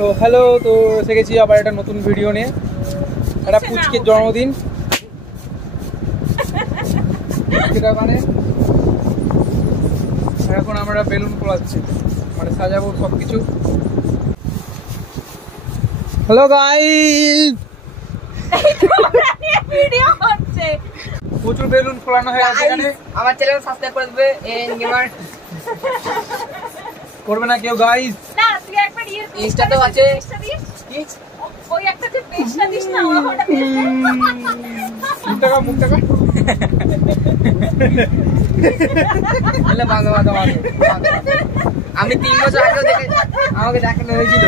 তো হ্যালো, তো এসে গেছি আবার একটা নতুন ভিডিও নিয়ে। একটা পুচকির জন্মদিন, এখন আমরা বেলুন ফোলাচ্ছি, মানে সাজাবো সব কিছু। হ্যালো গাইস, ভিডিও হচ্ছে, প্রচুর বেলুন ফোলানো হয়ে গেছে এখানে। আমার চ্যানেল সাবস্ক্রাইব করে দেবে এন গেমার। করবে না কেউ গাইস? না তুই একবার ইনস্টাতেও আছে, ওই একটা যে পেজটা দিস না, ওটা মুখ টাকা বলে বাংলা বাংলা। আমি 3 বছর আগেও আমাকে দেখানো হয়েছিল,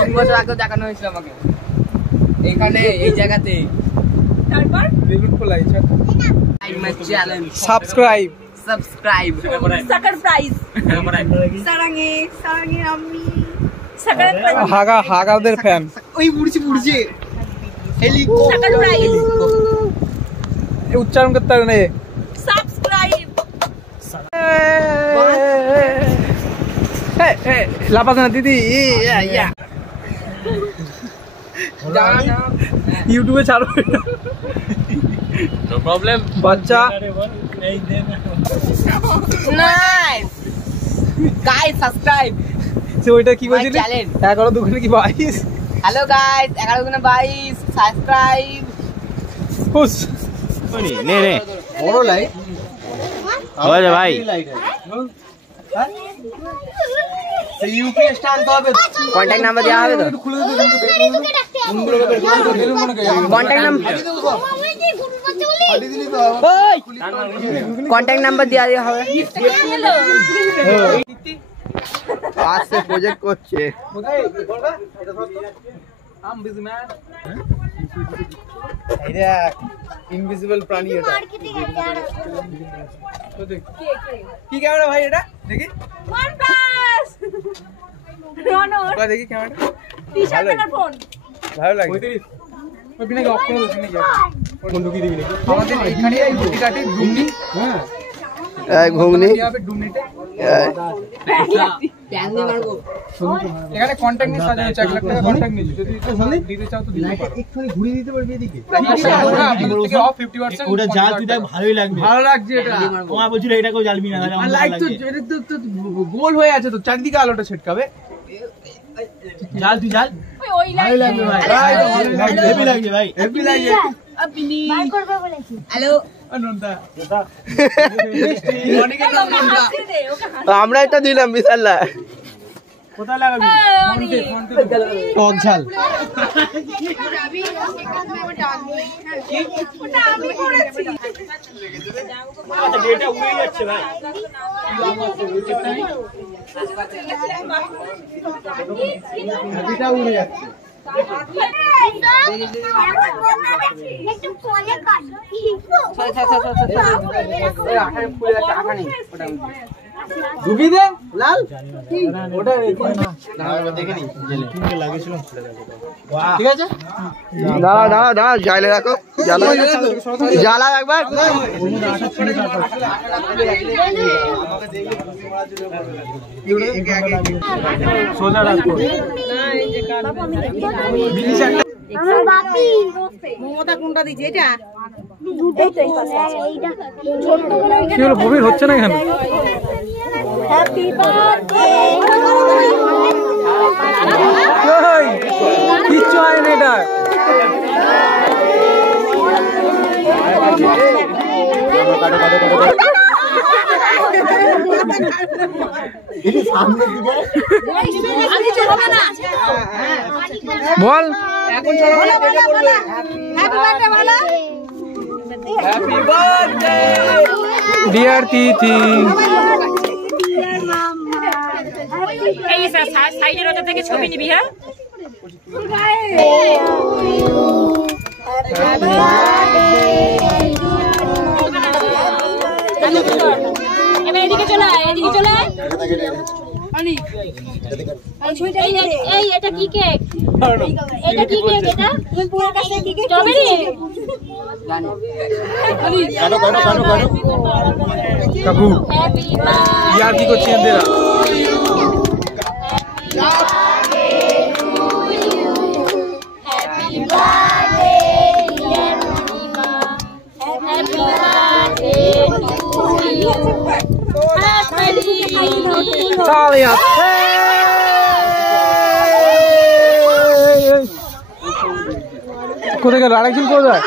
3 বছর আগেও দেখানো হয়েছিল আমাকে এখানে এই জায়গাতে। তারপর বেলুন ফোলাই মাই চ্যানেল সাবস্ক্রাইব সাকার প্রাইজ সারাঙ্গে আমি সাকার হাগাদের ফ্যান। ওই বুড়ছি হেলিকো সাকার প্রাইজ উচ্চারণ করতে হবে না। সাবস্ক্রাইব লাপাস না দিদি, ইউটিউবে ছাড়ো, নো প্রবলেম। বাচ্চা নাইস গাইস সাবস্ক্রাইব। সে ওইটা কি বলছিলি? 11 দুগুণে কি 22? হ্যালো গাইস, 11 গুণে 22 সাবস্ক্রাইব। হুস নে নে বড় লাইট হয়ে যা ভাই। ইউপিএস টা আনতে হবে, কন্টাক্ট নাম্বার দেওয়া হবে তো? খুলে দে, কন্টাক্ট নাম্বার কন্টাক্ট নাম্বার দেওয়া হবে। আজকে প্রজেক্ট করছে। এটা ইনভিজিবল প্রাণী, এটা কি ক্যামেরা ভাই? এটা দেখি, দেখি ক্যামেরাটা ভালো লাগে। আমাদের এখানে গুটি কাটি ডুমনি, ঘুগনি ডুমনিতে এখানে কন্ট্যাক্ট নিয়ে সাজানো হচ্ছে। 1 লাখ টাকা কন্ট্যাক্ট নিয়েছি, যদি দিতে চাও তো দিতে পারো। একটুখানি ঘুরিয়ে দিতে পারবি এদিকে। অফ 50%। ওটা জাল তুই দেখ, ভালোই লাগবে। ভালো লাগছে এটা। তোমার বলছিল এটাকেও জ্বালবি না, তাহলে আর লাইট তো এটা তো গোল হয়ে আছে, তো চারদিকে আলোটা ছিটকাবে। জাল তুই জাল, ওই ভালোই লাগবে ভাই, হেভি লাগবে ভাই, হেভি লাগে। আপনি হ্যালো আমরা এটা দিলাম বিশাল। কোথায় লাগাবি? টক ঝাল। আচ্ছা ডেটা উড়ে যাচ্ছে ভাই। এটা উড়ে যাচ্ছে। ডুবি দে লাল, ওটা দেখে নি লাগিয়েছিলাম, ঠিক আছে। দাঁড়া জ্বালে রাখো, জ্বালা একবার। সোজা রাখো। মমতা কোনটা দিচ্ছে? এটা কি হলো, গভীর হচ্ছে না এখানে? কিচ্ছু হয় না এটা। বল এখন হ্যাপি বার্থডে ডিয়ার তিথি। এই সাইডের ওটা থেকে ছবি নিবি। হ্যাঁ এবার এদিকে চলে আয়, এদিকে চলে আয়। এই এটা কি কেক? এটা কি কেক? এটা তুমি পুরো কাছে কি কেক? স্ট্রবেরি। কাটো কাটো কাটো কাটো কাকু ইয়ার কি করছেন এরা? পড়ে যাচ্ছে। কোথায় গেল আরেকজন? কোথায়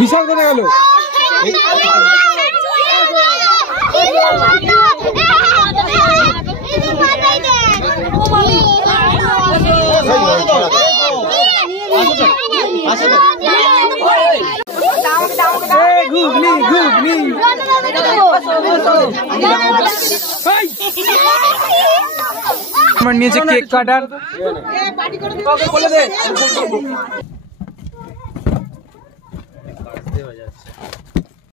বিশাল? কোথায় গেল? ঘুগনি ঘুগনি আমার নিয়েছে কেক কাটার।